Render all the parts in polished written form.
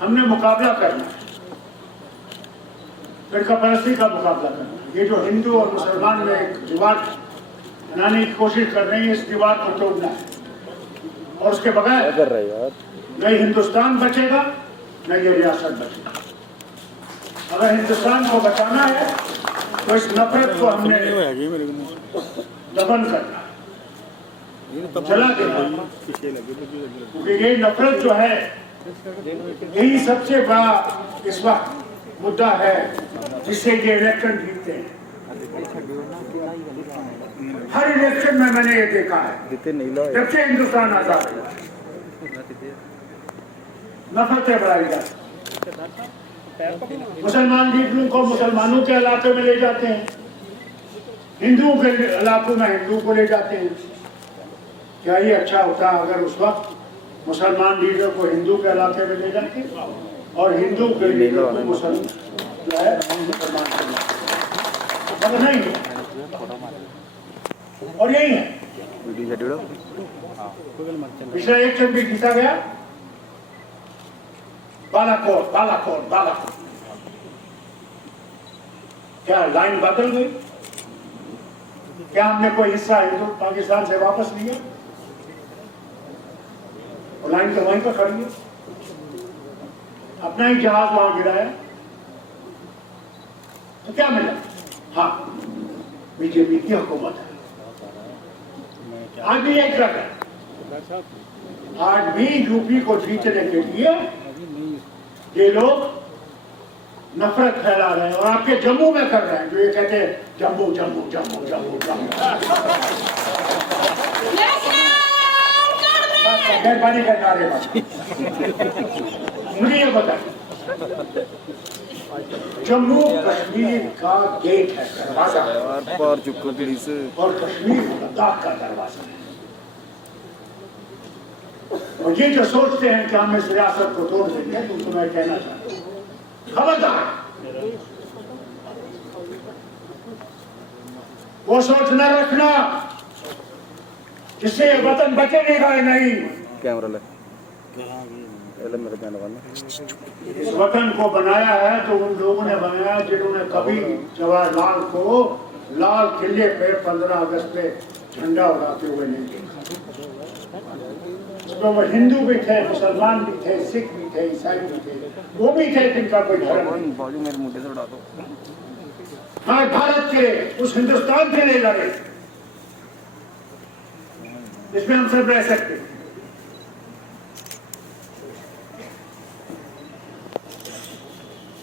हमने मुकाबला करना है, फिरका परस्ती का मुकाबला करना है। ये जो हिंदू और मुसलमान में एक दीवार बनाने की कोशिश कर रहे हैं, इस दीवार को तोड़ना है। और उसके बगैर न हिंदुस्तान बचेगा, न ये रियासत बचेगा। अगर हिंदुस्तान को बचाना है तो इस नफरत को हमने दफन करना है, जला देना, क्योंकि ये नफरत जो है यही सबसे बड़ा इस वक्त मुद्दा है जिससे ये इलेक्शन जीतते हैं। हर इलेक्शन में मैंने ये देखा है, जब से हिंदुस्तान आजाद हुआ नफरतें बढ़ाई जाती। मुसलमान लीडरों को मुसलमानों के इलाके में ले जाते हैं, हिंदुओं के इलाकों में हिंदुओं को ले जाते हैं। क्या ये अच्छा होता अगर उस वक्त मुसलमान लीडर को हिंदू के इलाके में ले जाते और हिंदू के लीडर को मुसलमान जो है मुसलमान के इलाके में नहीं है। और यही है पिछला इलेक्शन भी जीता गया। बालाकोट बालाकोट बालाकोट, क्या लाइन बदल गई? क्या हमने कोई हिस्सा हिंदू पाकिस्तान से वापस लिया? और लाइन तो वहीं पर खड़ी है, अपना ही जहाज वहां गिराया तो क्या मिला? हाँ, बीजेपी की हुकूमत है। आज भी यही कर रहा है। आज भी यूपी को जीतने के लिए ये लोग नफरत फैला रहे हैं और आपके जम्मू में कर रहे हैं, जो ये कहते हैं जम्मू जम्मू जम्मू जम्मू जम्मू। मेहरबानी का नारे मुझे ये बताइए, जम्मू कश्मीर का गेट है, दरवाजा, और कश्मीर लद्दाख का दरवाजा है। और ये जो सोचते हैं कि हम इस रियासत को तोड़ देंगे, तो मैं कहना चाहता हूँ खबरदार, वो सोच न रखना जिससे ये वतन बचेगा नहीं। कैमरा इस वतन को बनाया है तो उन लोगों ने बनाया जिन्होंने कभी जवाहरलाल को लाल किले पे 15 अगस्त पे झंडा उड़ाते हुए नहीं देखा। उसमें वो हिंदू भी थे, मुसलमान भी थे, सिख भी थे, ईसाई भी थे, वो भी थे जिनका कोई धर्म नहीं। हाँ, भारत के उस हिंदुस्तान के लिए लड़े जिसमें हम सब रह सकते हैं।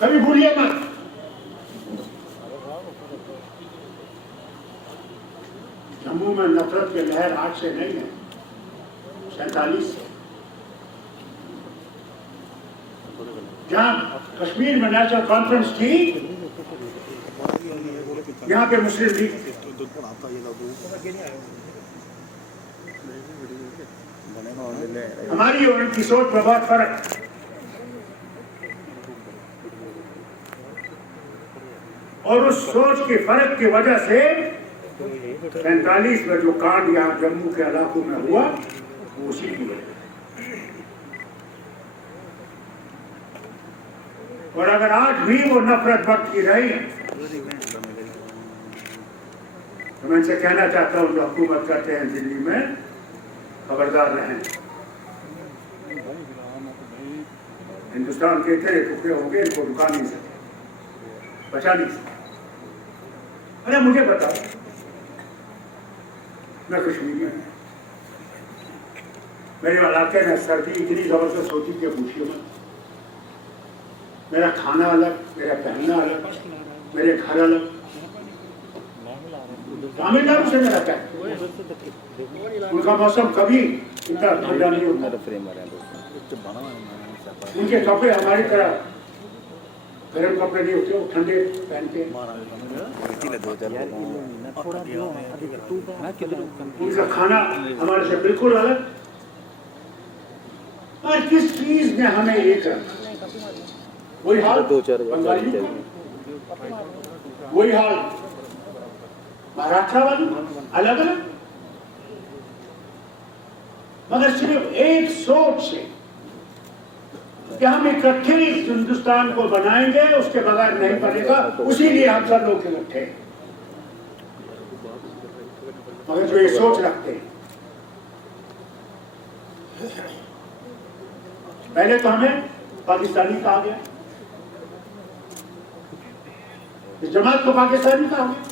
कभी भूलिए मत, जम्मू में नफरत की लहर आज से नहीं है, 47 से। जहां कश्मीर में नेशनल कॉन्फ्रेंस थी, यहाँ पे मुस्लिम लीग थी। हमारी और उनकी सोच में बहुत फर्क है। और उस सोच के फर्क की वजह से 45 में जो कांड यहाँ जम्मू के इलाकों में हुआ, वो उसी की वजह। और अगर आज भी वो नफरत बढ़ती रही तो मैं इनसे कहना चाहता हूँ जो हुकूमत करते हैं दिल्ली में, खबरदार रहें। हिंदुस्तान के इतने टुकड़े होंगे, इनको रुका नहीं सकते, बचा नहीं सकते। अरे मुझे बताओ, मैं कश्मीरी हूँ, मेरे इलाके में सर्दी इतनी जबरदस्त होती कि पूछिए मत। मेरा खाना अलग, मेरा पहनना अलग, मेरे घर अलग। तमिलनाडु से मेरा क्या, उनका मौसम कभी इतना ठंडा नहीं होता, उनके कपड़े हमारी तरह गर्म कपड़े नहीं होते, वो ठंडे पहनते हैं। उनका खाना हमारे से बिल्कुल अलग। और किस चीज ने हमें एक रखा? वही हाल बंगाली, वही हाल महाराष्ट्र वाली, अलग अलग, मगर सिर्फ एक सोच से कि हम इकट्ठे इस हिंदुस्तान को बनाएंगे, उसके बगैर नहीं बनेगा। उसी लिए हम सब लोग इकट्ठे हैं। मगर जो ये सोच रखते हैं, पहले तो हमें पाकिस्तानी कहा गया, इस जमात को पाकिस्तानी कहा गया,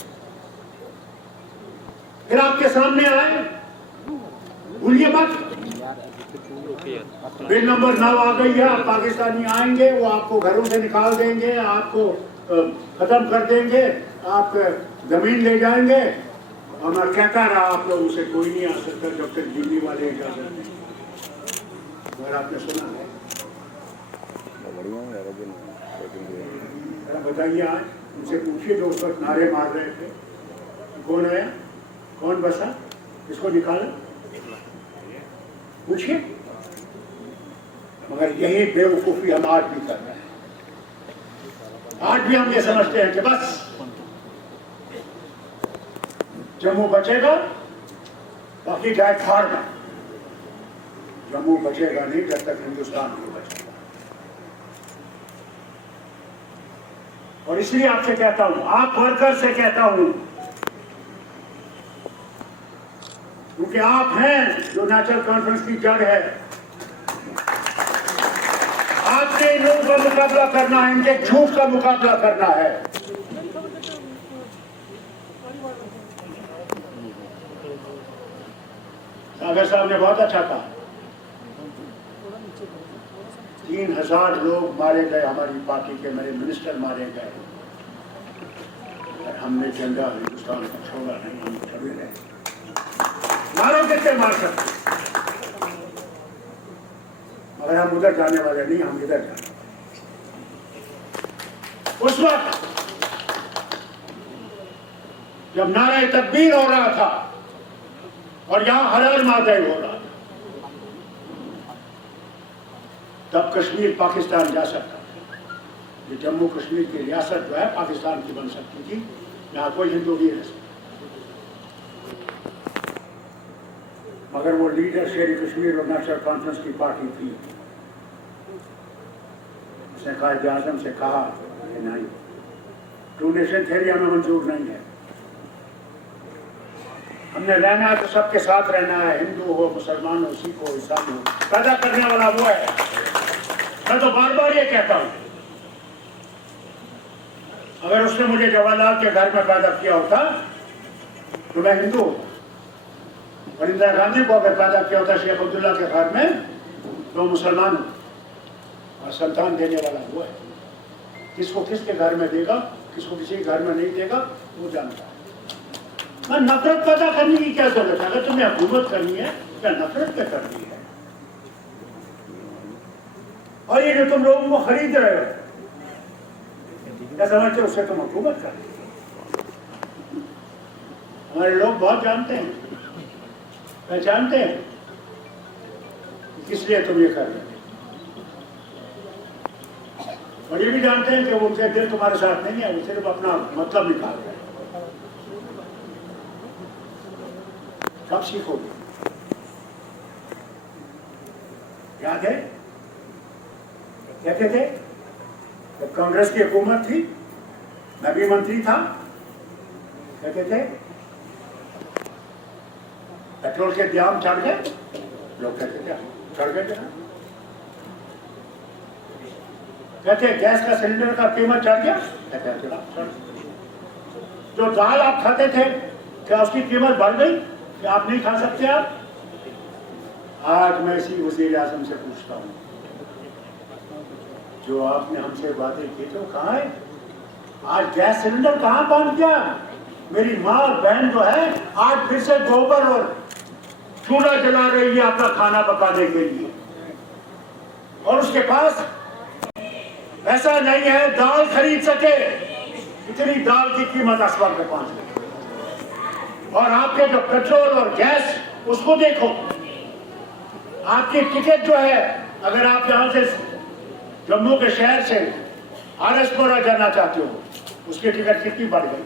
फिर आपके सामने आए, भूलिए मत, बिल नंबर 9 आ गई है, आप पाकिस्तानी आएंगे, वो आपको घरों से निकाल देंगे, आपको खत्म कर देंगे, आप जमीन ले जाएंगे। और मैं कहता रहा आप लोगों से कोई नहीं आ सकता जब तक दिल्ली वाले इजाजत दें। अगर आपने सुना है बताइए, आज उनसे पूछिए जो उस वक्त नारे मार रहे थे, कौन आया, कौन बसा, इसको निकाला, पूछिए। मगर यही बेवकूफी हम आज भी कर रहे हैं। आज भी हम ये समझते हैं कि बस जम्मू बचेगा, बाकी जाए खाड़ में। जम्मू बचेगा नहीं जब तक हिंदुस्तान नहीं बचेगा। और इसलिए आपसे कहता हूं, आप वर्कर से कहता हूं, क्योंकि आप हैं जो नेशनल कॉन्फ्रेंस की जड़ है। आपने इन लोगों का मुकाबला करना है, इनके झूठ का मुकाबला करना है। सागर साहब ने बहुत अच्छा कहा, 3000 लोग मारे गए, हमारी पार्टी के मेरे मिनिस्टर मारे गए, और हमने झंडा हिंदुस्तान को छोड़ा नहीं, हम खड़े रहे। मारो कितने मार सकते, मगर हम उधर जाने वाले नहीं, हम इधर जाने। उस वक्त जब नारे तकबीर हो रहा था और यहां हरार मादे हो रहा था, तब कश्मीर पाकिस्तान जा सकता था। ये जम्मू कश्मीर की रियासत जो है पाकिस्तान की बन सकती थी, यहाँ कोई हिंदू नहीं रह सकता। मगर वो लीडर शेर कश्मीर और नेशनल कॉन्फ्रेंस की पार्टी थी, उसने कायदे आज़म से कहा कि नहीं, टू नेशन थ्योरी हमें मंजूर नहीं है, हमने रहना है तो सबके साथ रहना है, हिंदू हो, मुसलमान हो, सिख हो, ईसाई हो, पैदा करने वाला वो है। मैं तो बार बार ये कहता हूं, अगर उसने मुझे जवाहरलाल के घर में पैदा किया होता तो मैं हिंदू होता, और इंदिरा गांधी को अगर पैदा किया होता शेख अब्दुल्ला के घर में तो मुसलमान होता। और संतान देने वाला वो है, किसको किसके घर में देगा, किसको किसी घर में नहीं देगा, वो जानता है। मैं नफरत पैदा करने की क्या जरूरत है? अगर तुम्हें हुकूमत करनी है क्या नफरत पे करनी है? और ये जो तुम लोगों को खरीद रहे हो, क्या समझते हो उससे तुम हुकूमत कर रहे हो? हमारे लोग बहुत जानते हैं, पहचानते हैं किस लिए तुम ये कर रहे हो, और ये भी जानते हैं कि उनके दिल तुम्हारे साथ नहीं है, वो सिर्फ अपना मतलब निकाल रहे हैं। कब सीखोगे? याद है कहते थे जब कांग्रेस की हुकूमत थी, मैं भी मंत्री था, कहते थे पेट्रोल के दाम चढ़ गए, लोग कहते थे चढ़ गए जरा, कहते गैस का सिलेंडर का कीमत चढ़ गया, कहते चढ़। जो दाल आप खाते थे क्या उसकी कीमत बढ़ गई कि आप नहीं खा सकते? आप आज मैं इसी वज़ीर आज़म से पूछता हूँ, जो आपने हमसे बातें की तो कहाँ है? आज गैस सिलेंडर कहाँ पहुंच गया? मेरी माँ और बहन जो है आज फिर से गोबर और चूल्हा जला रही है अपना खाना पकाने के लिए, और उसके पास ऐसा नहीं है दाल खरीद सके, इतनी दाल की कीमत आसमान पे पहुंच गई। और आपके जो पेट्रोल और गैस, उसको देखो, आपकी टिकट जो है, अगर आप यहां से जम्मू के शहर से आरएसपुरा जाना चाहते हो, उसकी टिकट कितनी बढ़ गई।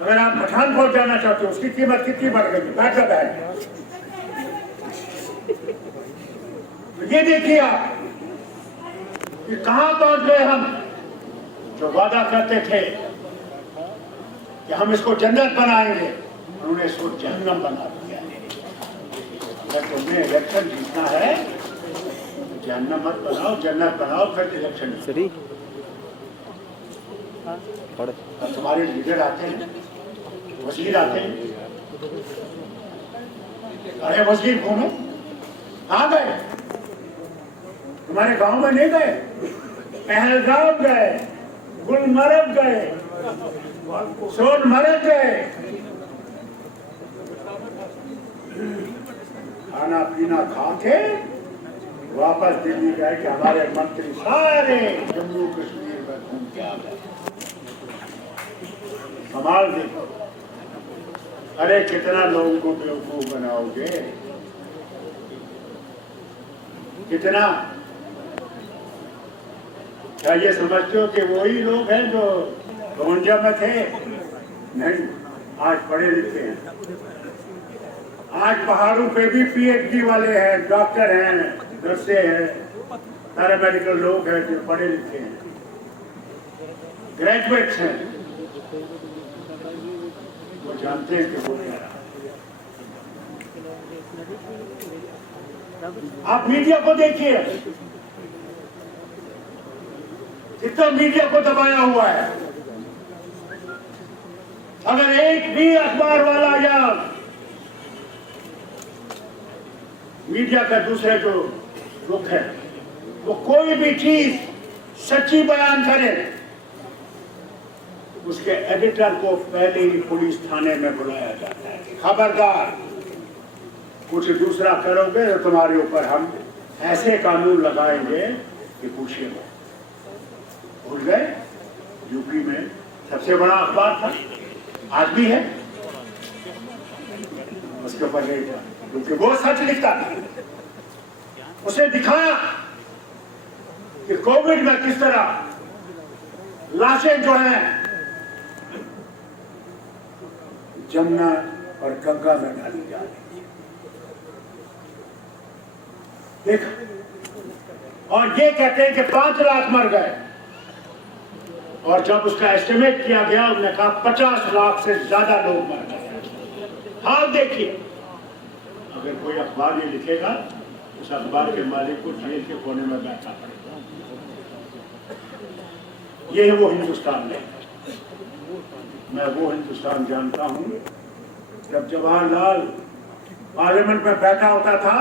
अगर आप पठानकोट जाना चाहते हो, उसकी कीमत कितनी बढ़ गई। बैठ। ये देखिए आप कि कहां पहुंच गए हम। जो वादा करते थे कि हम इसको जन्नत बनाएंगे, उन्होंने इसको जहन्नम बना दिया। अगर तुमने इलेक्शन जीतना है तो जहन्नम मत बनाओ, जन्नत बनाओ, फिर इलेक्शन। तुम्हारे लीडर आते हैं, वजीर आते हैं, अरे वजीर घूमे, कहाँ गए? तुम्हारे गांव में नहीं गए? पहलगाम गए, गुलमर्ग गए, सोनमर्ग गए, खाना पीना खा के वापस दिल्ली गए कि हमारे मंत्री सारे जम्मू कश्मीर में घूम के आ गए। कमाल देखो। अरे कितना लोगों को बेवकूफ बनाओगे, कितना। क्या ये समझते हो कि वही लोग हैं जो 52 में थे? नहीं, आज पढ़े लिखे हैं, आज पहाड़ों पे भी पीएचडी वाले हैं, डॉक्टर हैं, नर्से हैं, पैरामेडिकल लोग हैं जो पढ़े लिखे हैं, ग्रेजुएट्स हैं। वो जानते हैं कि वो क्या रहा। आप मीडिया को देखिए, कितना मीडिया को दबाया हुआ है। अगर एक भी अखबार वाला या मीडिया का दूसरे जो रुख है वो कोई भी चीज सच्ची बयान करे, उसके एडिटर को पहले ही पुलिस थाने में बुलाया जाता है। खबरदार, कुछ दूसरा करोगे तो तुम्हारे ऊपर हम ऐसे कानून लगाएंगे कि पूछिए मत। भूल गए यूपी में सबसे बड़ा अखबार था, आज भी है, उसके ऊपर नहीं था क्योंकि वो सच लिखता था। उसे दिखाया कि कोविड में किस तरह लाशें जो हैं जमुना और गंगा में डाली जा रही है। देखा, और ये कहते हैं कि 5 लाख मर गए, और जब उसका एस्टिमेट किया गया उन्होंने कहा 50 लाख से ज्यादा लोग मर गए। हाल देखिए, अगर कोई अखबार ये लिखेगा उस अखबार के मालिक को जेल के कोने में बैठना पड़ेगा। ये है वो हिंदुस्तान नहीं। मैं वो हिंदुस्तान जानता हूँ जब जवाहरलाल पार्लियामेंट में बैठा होता था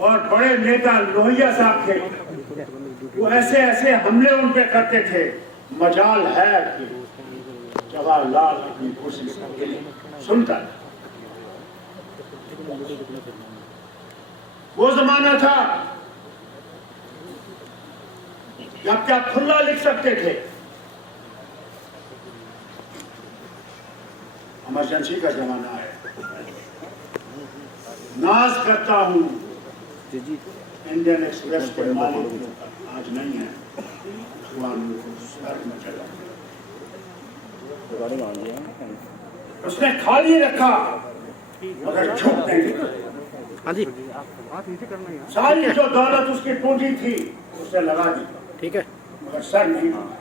और बड़े नेता लोहिया साहब थे, वो ऐसे ऐसे हमले उन पे करते थे। मजाल है कि जवाहरलाल अपनी कुर्सी सुनता था। वो जमाना था जब क्या खुला लिख सकते थे। इमरजेंसी का जमाना है। नाज करता हूं इंडियन एक्सप्रेस के मालिक आज नहीं है, सर में चला, उसने खाली रखा मगर झूठ नहीं लिखा। हाँ जी, सारी जो दौलत उसकी पूंजी थी उससे लगा दी, ठीक है, मगर सर नहीं मांगा।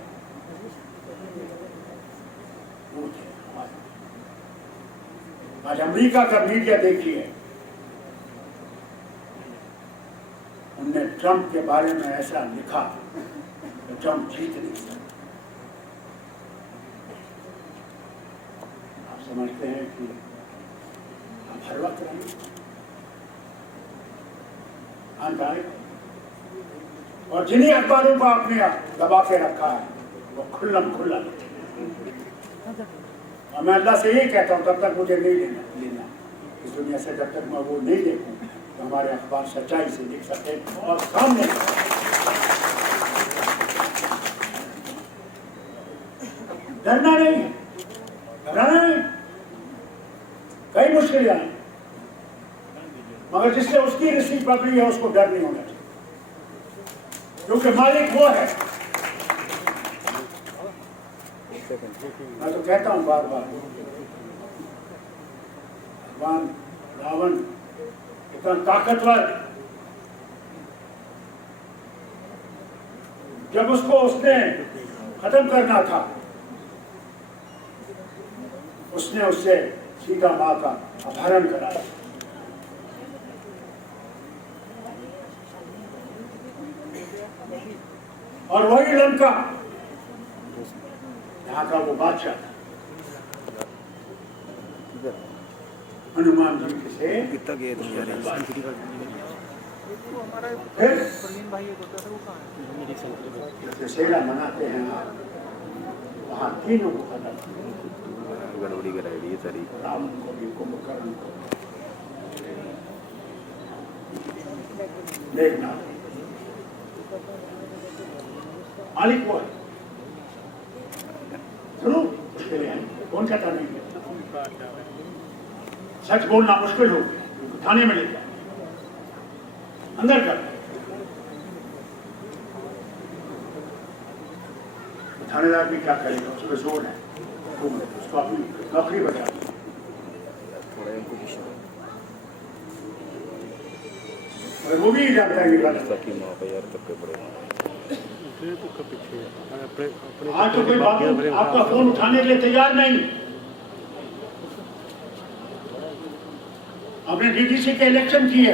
आज अमेरिका का मीडिया देखिए, उनने ट्रंप के बारे में ऐसा लिखा कि ट्रंप जीत नहीं सकता। आप समझते हैं कि हम हर वक्त रहेंगे, अंत आएगा। और जिन्हीं अखबारों को आपने दबा के रखा है वो खुल्लम खुल्ला लिखे। और मैं अल्लाह से यही कहता हूँ, तब तक मुझे नहीं लेना इस दुनिया से, जब तक मैं वो नहीं देखूँ तो हमारे अखबार सच्चाई से लिख सके और सामने डरना नहीं है, घबराना नहीं। कई मुश्किलें आई, मगर जिससे उसकी रिसीव पकड़ी है उसको डर नहीं होना चाहिए, क्योंकि मालिक वो है। मैं तो कहता हूँ बार बार, भगवान रावण इतना ताकतवर जब उसको उसने खत्म करना था, उसने उससे सीता माँ का अपहरण कराया। और वही लंका, यहाँ का वो बादशाह था, हनुमान जी से फिर दशहरा मनाते हैं आप, वहाँ तीनों को खत्म, गड़बड़ी कराई है सारी। राम को भी, कुंभकर्ण को, देखना मालिक को है जरूर उसके लिए आएंगे, कौन कहता नहीं है। सच बोलना मुश्किल हो गया, थाने में ले जाए, अंदर कर, थानेदार भी क्या करेगा, उसमें जोर है, उसको अपनी नौकरी बचा, और वो भी जानता है कि गलत है। आज तो कोई बाबू आपका फोन उठाने के लिए तैयार नहीं। आपने डीडीसी के इलेक्शन किए,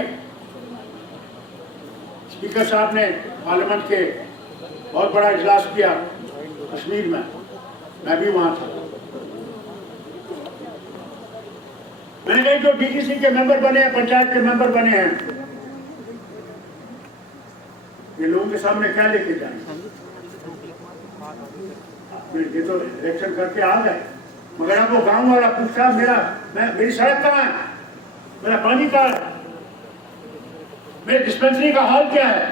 स्पीकर साहब ने पार्लियामेंट के बहुत बड़ा इजलास किया कश्मीर में, मैं भी वहां था। मैंने कहा जो डीडीसी के मेंबर बने हैं, पंचायत के मेंबर बने हैं, ये लोगों के सामने क्या लेके जाएंगे? ये तो इलेक्शन करके आ गए, मगर अब वो गांव वाला पूछता मेरी सड़क कहाँ है, मेरा पानी कहाँ है, मेरे डिस्पेंसरी का हाल क्या है,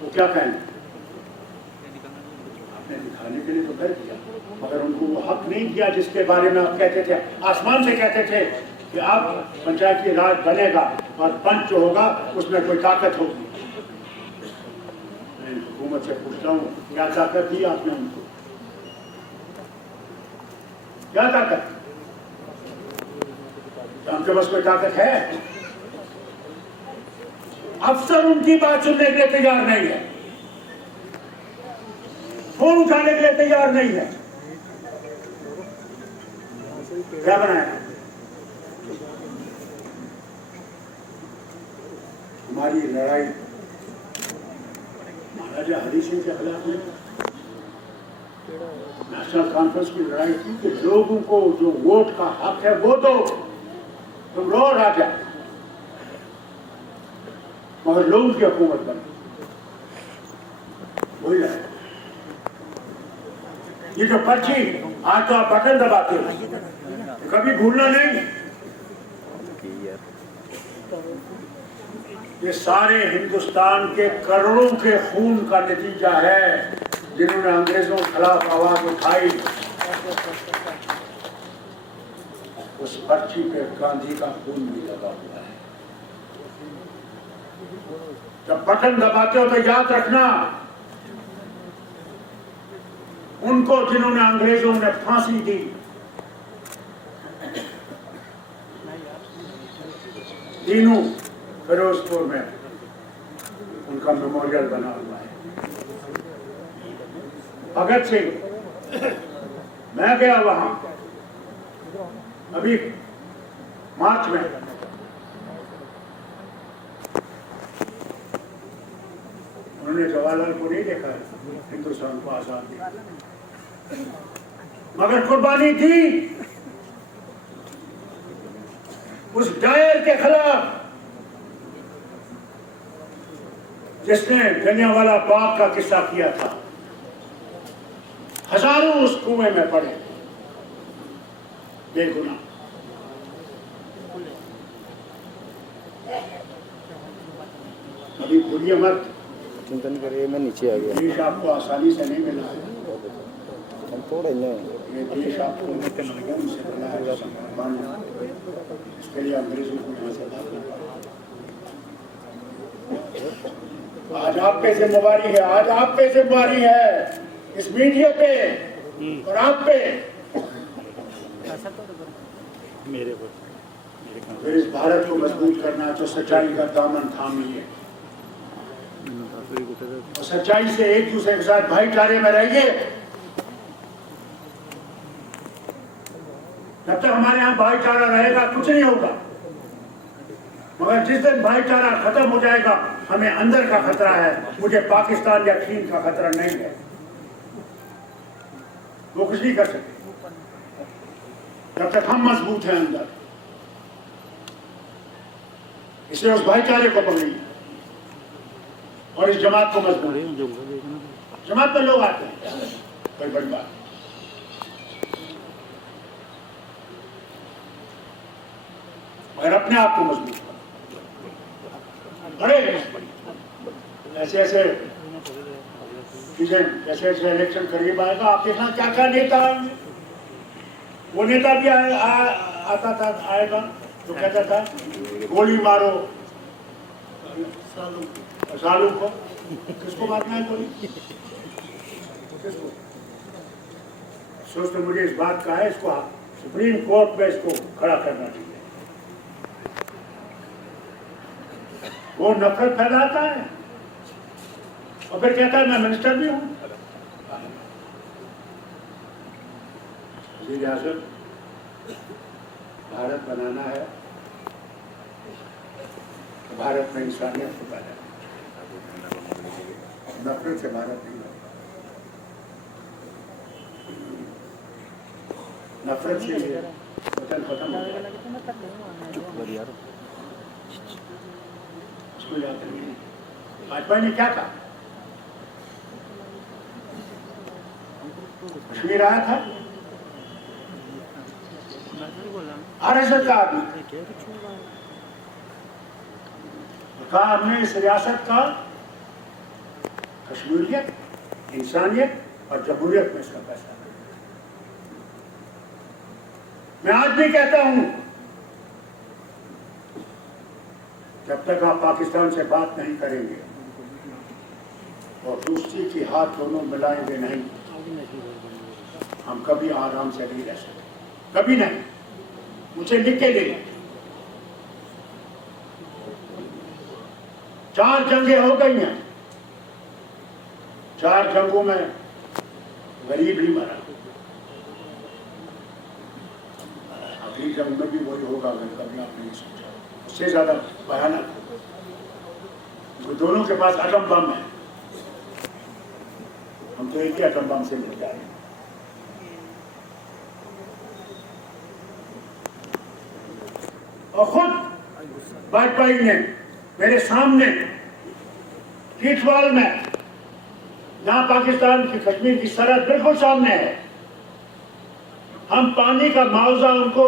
वो क्या कहेंगे? आपने दिखाने के लिए तो कर दिया, मगर उनको वो हक नहीं दिया जिसके बारे में आप कहते थे, आसमान से कहते थे कि आप पंचायती राज बनेगा और पंच जो होगा उसमें कोई ताकत होगी। मैं हुकूमत से पूछता हूँ, क्या ताकत दी आपने उनको? क्या ताकत? उनके पास कोई ताकत है? अफसर उनकी बात सुनने के लिए तैयार नहीं है, फोन उठाने के लिए तैयार नहीं है। क्या बनाया? हमारी लड़ाई महाराजा हरि सिंह के खिलाफ नहीं, नेशनल कॉन्फ्रेंस की लड़ाई थी कि लोगों को जो वोट का हक है वो दो, तुम लो राजा, मगर लोगों की हुकूमत बनी, वही लड़ाई। ये जो पर्ची आज तो आप बटन दबाते हो, कभी भूलना नहीं, ये सारे हिंदुस्तान के करोड़ों के खून का नतीजा है जिन्होंने अंग्रेजों के खिलाफ आवाज उठाई। उस पर्ची पे गांधी का खून भी लगा हुआ है। जब बटन दबाते हो तो याद रखना, उनको जिन्होंने अंग्रेजों ने फांसी दी, तीनों फिरोजपुर में उनका मेमोरियल बना हुआ है। भगत सिंह, मैं गया वहां अभी मार्च में, उन्होंने जवाहरलाल को नहीं देखा हिंदुस्तान को आजाद किया, मगर कुर्बानी दी उस डायर के खिलाफ जिसने जलियांवाला बाग का किस्सा किया था। हजारों उस कुएं में पड़े बेगुनाह। अभी भूलिए मत, चिंतन करिए, मैं नीचे आ गया। देश आपको आसानी से नहीं मिला है, हम थोड़ा ये देश आपको मुश्किल से मिला है। इसके लिए अंग्रेजों को यहाँ से भागना पड़ा। आज आप पे जिम्मेवारी है, आज आप पे जिम्मेवारी है, इस मीडिया पे और आप पे, फिर इस भारत को मजबूत करना, जो सच्चाई का दामन थामिए। और सच्चाई से एक दूसरे के साथ भाईचारे में रहिए। जब तक हमारे यहाँ भाईचारा रहेगा कुछ नहीं होगा, मगर जिस दिन भाईचारा खत्म हो जाएगा, हमें अंदर का खतरा है, मुझे पाकिस्तान या चीन का खतरा नहीं है। वो कुछ नहीं कर सकते जब तक हम मजबूत हैं अंदर। इसलिए उस भाईचारे को पकड़िए और इस जमात को मजबूत। जमात में लोग आते हैं, कोई बड़ी बात। और अपने आप को मजबूत करें। ऐसे ऐसे चीजें, जैसे जैसे इलेक्शन करीब आएगा, आप देखना क्या क्या नेता आएंगे। वो नेता भी आता था, आएगा तो कहता था गोली मारो सालू को। किसको मारना है गोली? किसको? सोच तो मुझे इस बात का है, इसको सुप्रीम कोर्ट में इसको खड़ा करना चाहिए। वो नफरत फैलाता है और फिर कहता है मैं मिनिस्टर भी हूं। वज़ीर-ए-आज़म, भारत बनाना है तो भारत में इंसानियत को पैदा करना, नफरत से भारत नहीं बनेगा। नफरत से वतन खत्म हो जाएगा। इसको याद रखिए। वाजपेयी ने क्या कहा? कश्मीर आया था, आरएसएस का आदमी कहा हमने इस रियासत का कश्मीरियत, इंसानियत और जमहूरियत में इसका फैसला। मैं आज भी कहता हूं, जब तक आप पाकिस्तान से बात नहीं करेंगे और दोस्ती की हाथ दोनों मिलाएंगे नहीं, हम कभी आराम से नहीं रह सकते, कभी नहीं। मुझे लिख के ले, 4 जंगें हो गई हैं, 4 जंगों में गरीब ही मरा। अगली जंग में भी वही होगा अगर कभी आप नहीं सोचा। उससे ज्यादा भयानक, दोनों के पास एटम बम है, हम तो एक ही एटम बम से मिल जाए। और खुद वाजपेयी ने मेरे सामने कीटवाल में, जहां पाकिस्तान की कश्मीर की सरहद बिल्कुल सामने है, हम पानी का मुआवजा उनको,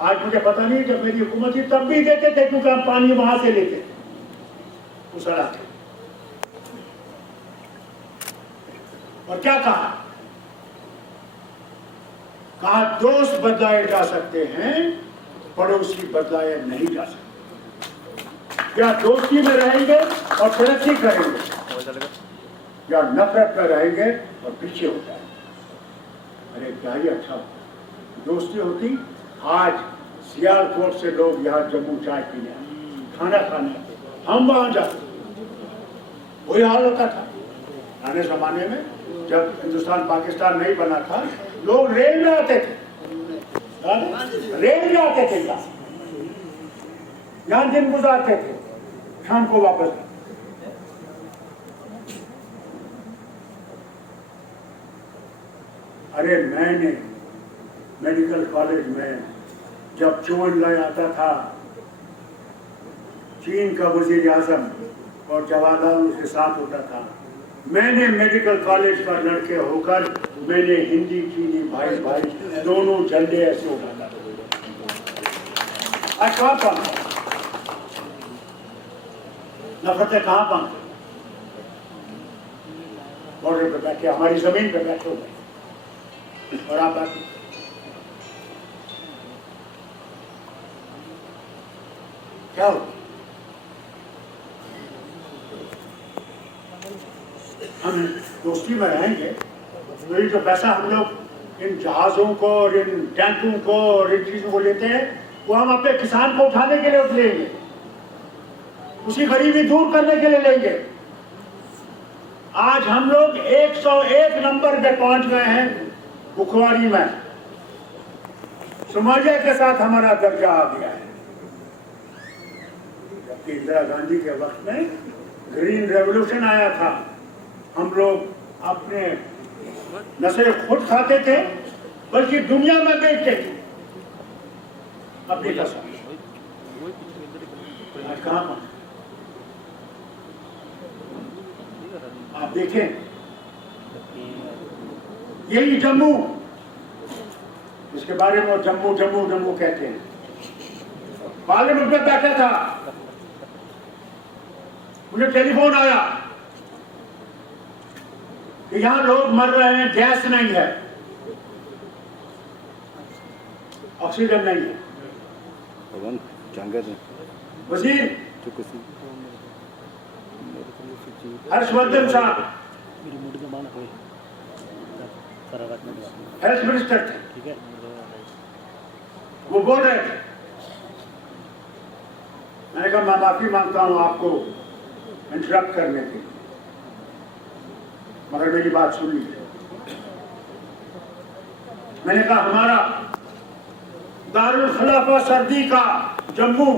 आज मुझे पता नहीं, जब मेरी हुकूमत थी तब भी देते थे, क्योंकि हम पानी वहां से लेते थे उस इलाके। और क्या कहा? कहा दोस्त बदलाए जा सकते हैं, पड़ोसी बदलाए नहीं जा सकते। या दोस्ती में रहेंगे और तरक्की करेंगे, या नफरत में रहेंगे और पीछे हो जाएंगे। अरे क्या ही अच्छा दोस्ती होती। आज सियालकोट से लोग यहाँ जम्मू चाय पीने, खाना खाने, हम वहां जाते, वही हाल होता था। पुराने जमाने में जब हिंदुस्तान पाकिस्तान नहीं बना था, लोग रेल में आते थे, रेल में आते थे, यहाँ दिन गुजारते थे, शाम को वापस। अरे मैंने मेडिकल कॉलेज में जब चोन लाई आता था, चीन का वजीर आजम और जवाहरलाल उसके साथ होता था, मैंने मेडिकल कॉलेज का लड़के होकर मैंने हिंदी चीनी भाई भाई दोनों झंडे ऐसे उठाता था। आज कहाँ पहुंचे? नफरतें कहाँ पहुंचे? बॉर्डर पे बैठे, हमारी जमीन पे बैठे हुए, और आप बैठे। क्या हो? हम दोस्ती में रहेंगे तो ये जो पैसा हम लोग इन जहाज़ों को और इन टैंकों को और इन चीज़ों को लेते हैं, वो हम अपने किसान को उठाने के लिए लेंगे। उसी गरीबी दूर करने के लिए लेंगे। आज हम लोग 101 नंबर पे पहुंच गए हैं बुखवारी में। सोमालिया के साथ हमारा दर्जा आ गया है। जबकि इंदिरा गांधी के वक्त में ग्रीन रेवोल्यूशन आया था, हम लोग अपने नशे खुद खाते थे बल्कि दुनिया में बेचते थे अपनी फसल। आज कहाँ पर आप देखें, यही जम्मू, इसके बारे में जम्मू जम्मू जम्मू कहते हैं, पार्लियामेंट में बैठा था, मुझे टेलीफोन आया कि यहां लोग मर रहे हैं, गैस नहीं है, ऑक्सीजन नहीं है। वजीर हर्षवर्धन साहब हेल्थ मिनिस्टर थे, वो बोल रहे थे। मैंने कहा मैं माफी मांगता हूं आपको इंटरप्ट करने के लिए, मगर मेरी बात सुन लीजिए। मैंने कहा हमारा दारुल खिलाफा सर्दी का जम्मू